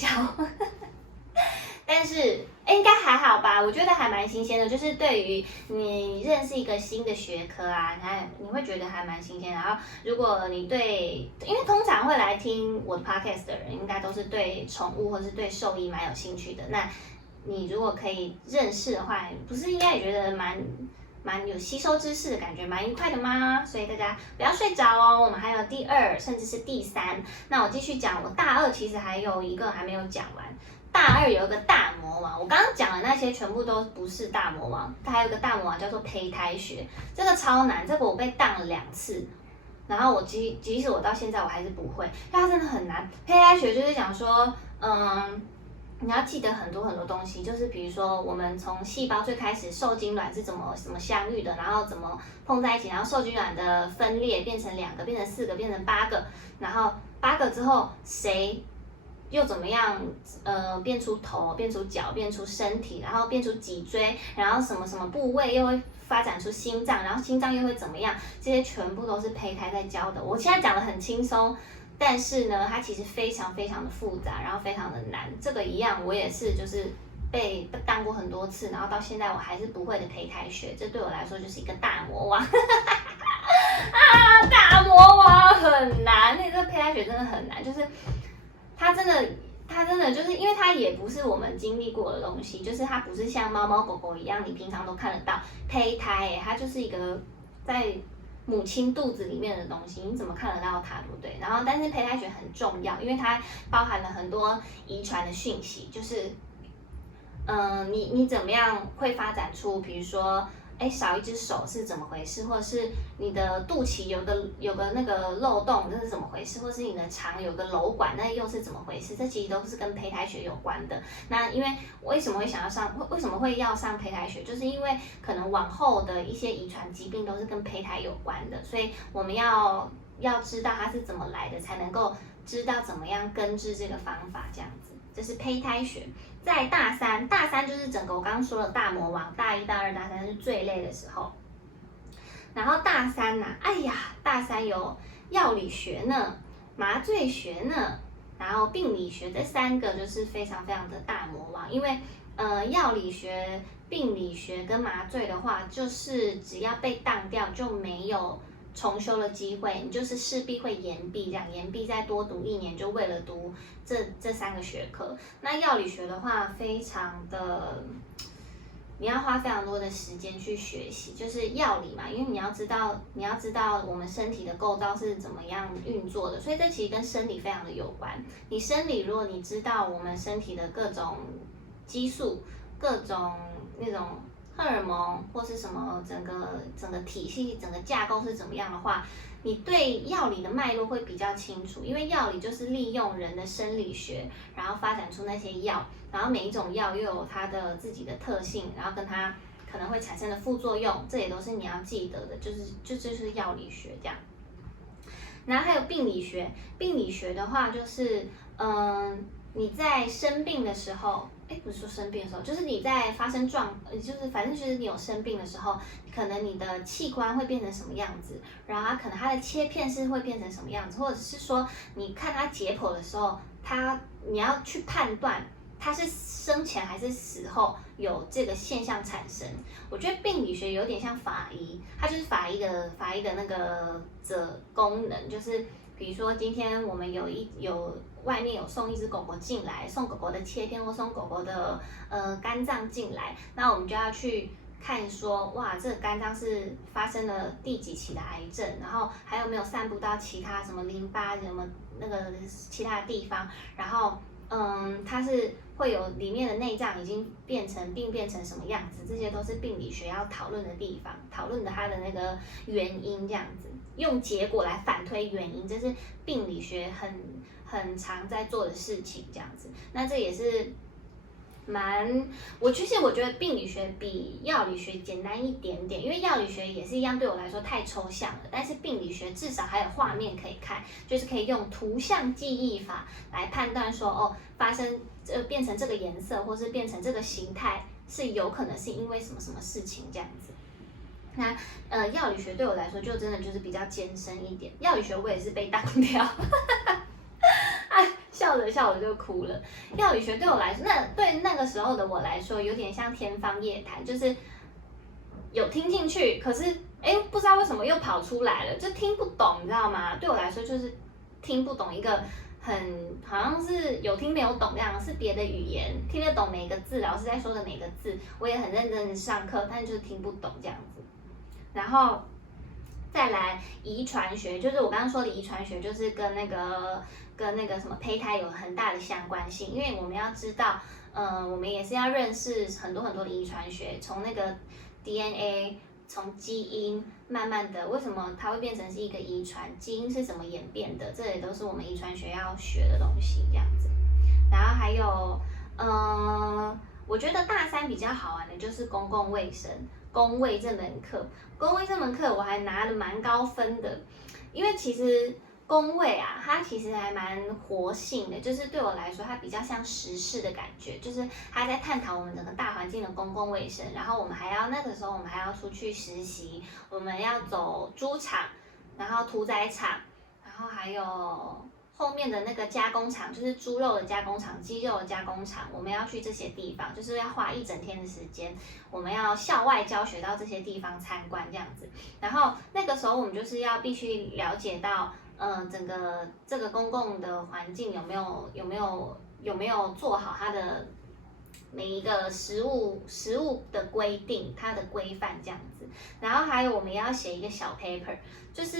教。但是应该还好吧，我觉得还蛮新鲜的。就是对于你认识一个新的学科啊，你会觉得还蛮新鲜的。然后如果你因为通常会来听我的 podcast 的人，应该都是对宠物或是对兽医蛮有兴趣的。那你如果可以认识的话，不是应该也觉得蛮有吸收知识的感觉，蛮愉快的吗？所以大家不要睡着哦，我们还有第2甚至是第3。那我继续讲，我大2其实还有一个还没有讲完。大2有一个大魔王，我刚刚讲的那些全部都不是大魔王，它还有一个大魔王叫做胚胎学，这个超难，这个我被当了2次，然后即使我到现在我还是不会，因为它真的很难。胚胎学就是讲说，你要记得很多很多东西，就是比如说我们从细胞最开始受精卵是怎么相遇的，然后怎么碰在一起，然后受精卵的分裂变成2个，变成4个，变成8个，然后8个之后谁又怎么样？变出头，变出脚，变出身体，然后变出脊椎，然后什么什么部位又会发展出心脏，然后心脏又会怎么样？这些全部都是胚胎在教的。我现在讲的很轻松，但是呢，它其实非常非常的复杂，然后非常的难。这个一样，我也是就是被当过很多次，然后到现在我还是不会的胚胎学，这对我来说就是一个大魔王。大魔王很难，那这个胚胎学真的很难，就是它真的就是因为它也不是我们经历过的东西，就是它不是像猫猫狗狗一样，你平常都看得到胚胎，它就是一个在母亲肚子里面的东西，你怎么看得到它，对不对？然后，但是胚胎学很重要，因为它包含了很多遗传的讯息，就是，你怎么样会发展出，比如说，少一只手是怎么回事，或者是你的肚脐有个那个漏洞，这是怎么回事，或是你的肠有个瘘管，那又是怎么回事？这其实都是跟胚胎学有关的。那因为为什么会想要上，为什么会要上胚胎学，就是因为可能往后的一些遗传疾病都是跟胚胎有关的，所以我们要知道它是怎么来的，才能够知道怎么样根治这个方法，这样子。这是胚胎学。在大3就是整个我刚刚说的大魔王，大1、大2、大3是最累的时候。然后大3哎呀，大3有药理学呢，麻醉学呢，然后病理学，这3个就是非常非常的大魔王。因为药理学、病理学跟麻醉的话，就是只要被当掉就没有重修的机会，你就是势必会延毕，这样延毕再多读1年，就为了读这3个学科。那药理学的话，非常的，你要花非常多的时间去学习，就是药理嘛，因为你要知道我们身体的构造是怎么样运作的，所以这其实跟生理非常的有关。你生理，如果你知道我们身体的各种激素、各种那种荷尔蒙或是什么整个体系、整个架构是怎么样的话，你对药理的脉络会比较清楚。因为药理就是利用人的生理学，然后发展出那些药，然后每一种药又有它的自己的特性，然后跟它可能会产生的副作用，这也都是你要记得的，就是药理学这样。然后还有病理学，病理学的话就是你在生病的时候，不是说生病的时候，就是你在发生就是反正就是你有生病的时候，可能你的器官会变成什么样子，然后可能它的切片是会变成什么样子，或者是说你看它解剖的时候，你要去判断它是生前还是死后有这个现象产生。我觉得病理学有点像法医，它就是法医的那个功能，就是比如说今天我们外面有送一只狗狗进来，送狗狗的切片或送狗狗的肝脏进来，那我们就要去看说，哇，这个肝脏是发生了第几期的癌症，然后还有没有散布到其他什么淋巴什么那个其他的地方，然后它是会有里面的内脏已经变成什么样子，这些都是病理学要讨论的地方，讨论的它的那个原因这样子，用结果来反推原因，这是病理学很常在做的事情这样子。那这也是其实我觉得病理学比药理学简单一点点，因为药理学也是一样，对我来说太抽象了。但是病理学至少还有画面可以看，就是可以用图像记忆法来判断说，发生变成这个颜色，或是变成这个形态，是有可能是因为什么什么事情这样子。那药理学对我来说就真的就是比较艰深一点，药理学我也是被当掉。笑着笑着就哭了。药理学对我来说，对那个时候的我来说，有点像天方夜谭，就是有听进去，可是不知道为什么又跑出来了，就听不懂，你知道吗？对我来说就是听不懂一个好像是有听没有懂这样，是别的语言，听得懂每个字，老师在说的每个字，我也很认真的上课，但就是听不懂这样子。然后再来遗传学，就是我刚刚说的遗传学，就是跟那个什么胚胎有很大的相关性，因为我们要知道，我们也是要认识很多很多的遗传学，从那个 DNA。从基因慢慢的，为什么它会变成是一个遗传？基因是怎么演变的？这也都是我们遗传学要学的东西，这样子。然后还有，我觉得大三比较好玩的就是公共卫生、公卫这门课。公卫这门课我还拿了蛮高分的，因为其实公卫啊，它其实还蛮活性的，就是对我来说，它比较像时事的感觉，就是它在探讨我们整个大环境的公共卫生。然后我们那个时候我们还要出去实习，我们要走猪场，然后屠宰场，然后还有后面的那个加工厂，就是猪肉的加工厂、鸡肉的加工厂，我们要去这些地方，就是要花一整天的时间，我们要校外教学到这些地方参观这样子。然后那个时候我们就是必须了解到。整个这个公共的环境有没有做好它的每一个食物的规定，它的规范这样子。然后还有我们也要写一个小 paper， 就是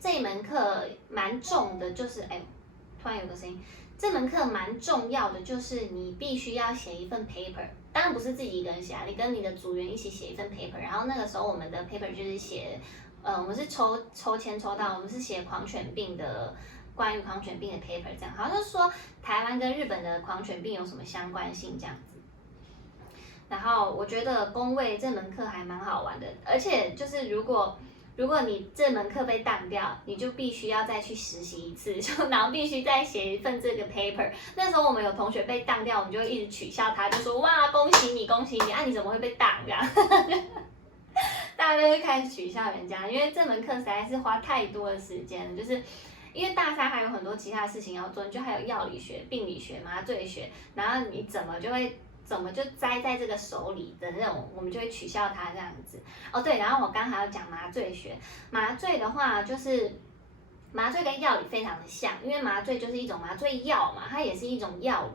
这门课蛮重的，就是突然有个声音，这门课蛮重要的，就是你必须要写一份 paper， 当然不是自己一个人写啊，你跟你的组员一起写一份 paper。然后那个时候我们的 paper 就是写。我们是抽签抽到，我们是写关于狂犬病的 paper， 这样好像是说台湾跟日本的狂犬病有什么相关性这样子。然后我觉得公卫这门课还蛮好玩的，而且就是如果你这门课被当掉，你就必须要再去实习一次，然后必须再写一份这个 paper。那时候我们有同学被当掉，我们就一直取笑他，就说哇恭喜你恭喜你啊，你怎么会被当这样？大家就会开始取笑人家，因为这门课实在是花太多的时间了，就是因为大三还有很多其他事情要做，你就还有药理学、病理学、麻醉学，然后你怎么就栽在这个手里的那种，我们就会取笑他这样子。哦对，然后我刚还要讲麻醉学，麻醉的话就是麻醉跟药理非常的像，因为麻醉就是一种麻醉药嘛，它也是一种药。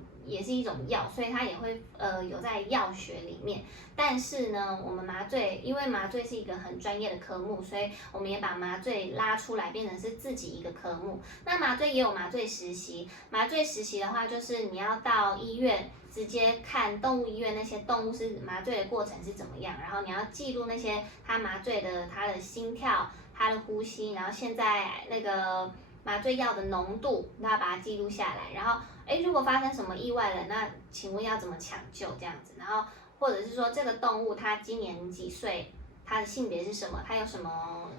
所以它也会有在药学里面。但是呢，我们麻醉，因为麻醉是一个很专业的科目，所以我们也把麻醉拉出来，变成是自己一个科目。那麻醉也有麻醉实习，麻醉实习的话，就是你要到医院直接看动物医院那些动物是麻醉的过程是怎么样，然后你要记录那些它麻醉的它的心跳、它的呼吸，然后现在那个麻醉药的浓度，你要把它记录下来，然后。如果发生什么意外了，那请问要怎么抢救这样子？然后或者是说这个动物它今年几岁，它的性别是什么，它有什么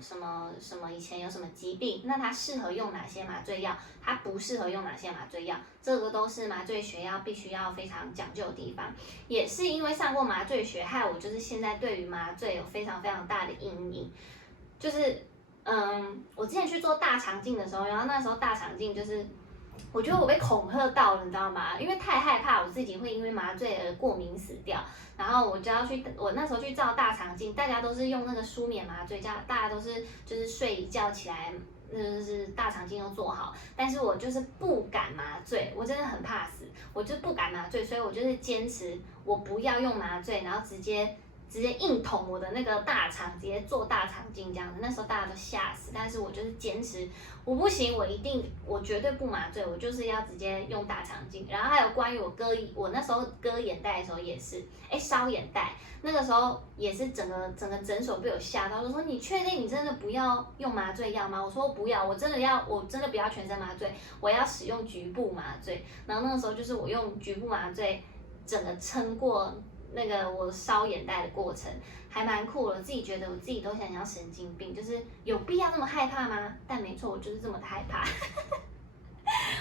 以前有什么疾病，那它适合用哪些麻醉药，它不适合用哪些麻醉药，这个都是麻醉学必须要非常讲究的地方。也是因为上过麻醉学，害我就是现在对于麻醉有非常非常大的阴影，就是我之前去做大肠镜的时候，然后那时候大肠镜就是。我觉得我被恐吓到了，你知道吗？因为太害怕我自己会因为麻醉而过敏死掉，然后我那时候去照大肠镜，大家都是用那个舒眠麻醉，大家都是就是睡一觉起来，就是大肠镜都做好，但是我就是不敢麻醉，我真的很怕死，我就不敢麻醉，所以我就是坚持我不要用麻醉，然后直接硬捅我的那个大肠，直接做大肠镜这样子。那时候大家都吓死，但是我就是坚持，我不行，我绝对不麻醉，我就是要直接用大肠镜。然后还有关于我那时候割眼袋的时候也是，烧眼袋，那个时候也是整个诊所被我吓到，就说你确定你真的不要用麻醉药吗？我说不要，我真的不要全身麻醉，我要使用局部麻醉。然后那个时候就是我用局部麻醉，整个撑过。那个我烧眼袋的过程还蛮酷的，我自己觉得我自己都想像神经病，就是有必要那么害怕吗？但没错，我就是这么的害怕。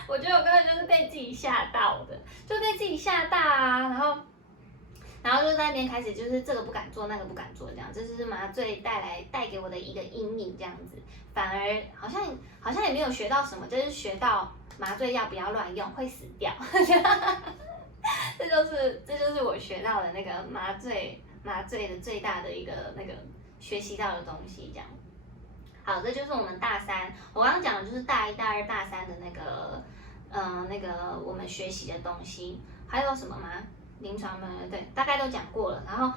我觉得我根本就是被自己吓到的，就被自己吓到啊，然后就在那边开始就是这个不敢做，那个不敢做，这样，这就是麻醉带给我的一个阴影，这样子，反而好像也没有学到什么，就是学到麻醉药不要乱用，会死掉。这就是我学到的那个麻醉的最大的一个那个学习到的东西，这样。好，这就是我们大三，我刚刚讲的就是大一、大二、大三的那个我们学习的东西，还有什么吗？临床的对，大概都讲过了。然后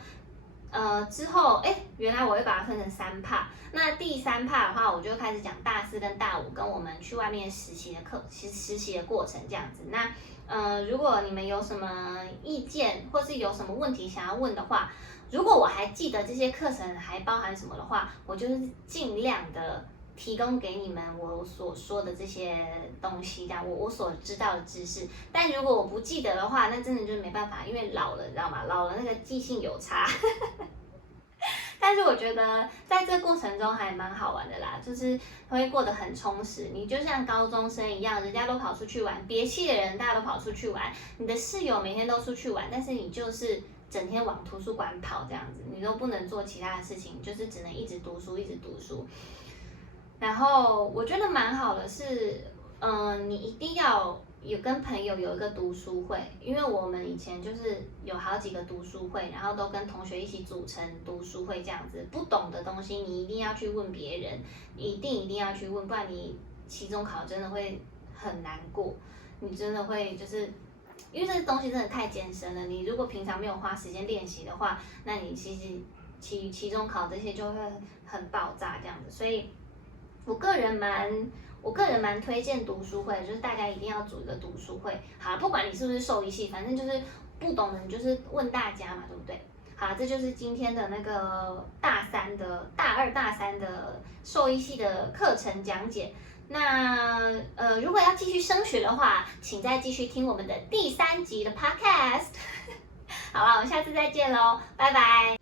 之后原来我会把它分成3 part。那第3 part 的话，我就开始讲大4跟大5跟我们去外面实习的过程这样子。那如果你们有什么意见，或是有什么问题想要问的话，如果我还记得这些课程还包含什么的话，我就是尽量的提供给你们我所说的这些东西，这样我所知道的知识。但如果我不记得的话，那真的就是没办法，因为老了，你知道吗？老了那个记性有差。但是我觉得在这过程中还蛮好玩的啦，就是会过得很充实。你就像高中生一样，人家都跑出去玩，别系的人大家都跑出去玩，你的室友每天都出去玩，但是你就是整天往图书馆跑这样子，你都不能做其他的事情，就是只能一直读书，一直读书。然后我觉得蛮好的是，你一定要有跟朋友有一个读书会，因为我们以前就是有好几个读书会，然后都跟同学一起组成读书会这样子。不懂的东西你一定要去问别人，一定要去问，不然你期中考真的会很难过，你真的会就是因为这个东西真的太艰深了。你如果平常没有花时间练习的话，那你其实期中考这些就会很爆炸这样子，所以。我个人蛮推荐读书会，就是大家一定要组一个读书会。好，不管你是不是兽医系，反正就是不懂的你就是问大家嘛，对不对？好，这就是今天的那个大二大三的兽医系的课程讲解。那如果要继续升学的话，请再继续听我们的第3集的 podcast。好了，我们下次再见喽，拜拜。